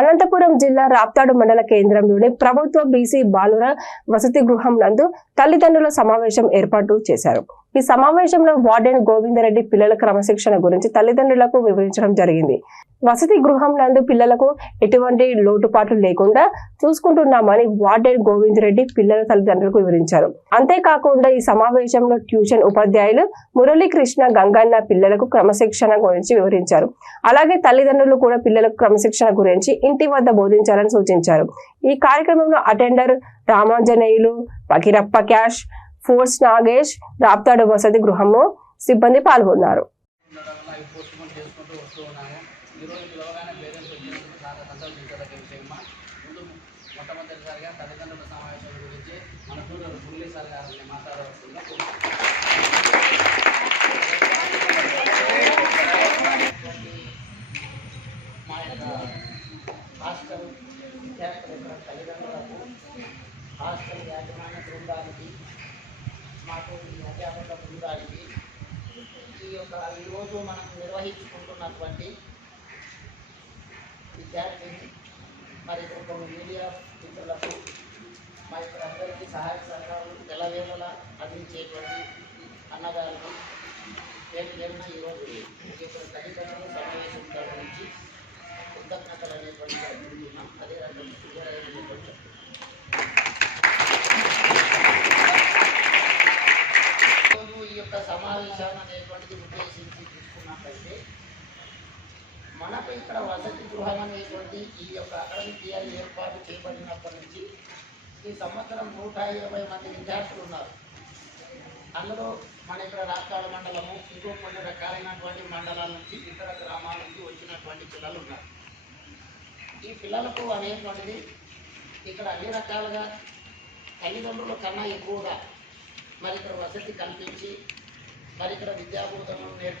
అనంతపురం జిల్లా రాప్తాడు మండల కేంద్రంలోని ప్రభుత్వ బీసీ బాలుర వసతి గృహం నందు తల్లిదండ్రుల సమావేశం ఏర్పాటు చేశారు. ఈ సమావేశంలో వార్డెన్ గోవిందరెడ్డి పిల్లల క్రమశిక్షణ గురించి తల్లిదండ్రులకు వివరించడం జరిగింది. వసతి గృహం నందు పిల్లలకు ఎటువంటి లోటుపాట్లు లేకుండా చూసుకుంటున్నామని వార్డెన్ గోవిందరెడ్డి పిల్లల తల్లిదండ్రులకు వివరించారు. అంతేకాకుండా ఈ సమావేశంలో ట్యూషన్ ఉపాధ్యాయులు మురళీకృష్ణ గంగన్న పిల్లలకు క్రమశిక్షణ గురించి వివరించారు. అలాగే తల్లిదండ్రులు కూడా పిల్లలకు క్రమశిక్షణ గురించి ఇంటి వద్ద బోధించాలని సూచించారు. ఈ కార్యక్రమంలో అటెండర్ రామాంజనేయులు, పకిరప్ప క్యాష్, ఫోర్స్ నాగేష్, రాప్తాడు వసతి గృహము సిబ్బంది పాల్గొన్నారు. మొట్టమొదటిసారిగా తల్లిదండ్రుల సమావేశం గురించి మన చూడరు మురళీ సార్ గారిని మాట్లాడవలసిందిగా మా యొక్క హాస్టల్ విద్యార్థుల తల్లిదండ్రులకు, హాస్టల్ యాజమాన్య బృందానికి, మాకు ఈ అధ్యాపక బృందానికి ఈరోజు మనం నిర్వహించుకుంటున్నటువంటి విద్యార్థిని మరి కొన్ని మీడియా మిత్రులకు మా యొక్క అందరికీ సహాయ సహకారాలు ఎల్లవేళలా అందించేటువంటి అన్నగారికి పేరున ఈరోజు తల్లిదండ్రుల సమావేశం గురించి కృతజ్ఞతలు అనేటువంటి జరుగుతున్నాం. అదే రకంగా ఈ యొక్క సమావేశాన్ని అనేటువంటిది ఉద్దేశించి తీసుకున్నట్లయితే మనకు ఇక్కడ వసతి గృహం అనేటువంటి ఈ యొక్క అకాడమిక్ ఇయర్ ఏర్పాటు చేయబడినప్పటి నుంచి ఈ సంవత్సరం 120 మంది విద్యార్థులు ఉన్నారు. అందులో మన ఇక్కడ రాప్తాడు మండలము, ఇంకో కొన్ని రకాలైనటువంటి మండలాల నుంచి, ఇతర గ్రామాల నుంచి వచ్చినటువంటి పిల్లలు ఉన్నారు. ఈ పిల్లలకు అనేటువంటిది ఇక్కడ అన్ని రకాలుగా తల్లిదండ్రుల కన్నా ఎక్కువగా మరి ఇక్కడ వసతి కల్పించి మరి ఇక్కడ విద్యాబోధనలు నేర్పి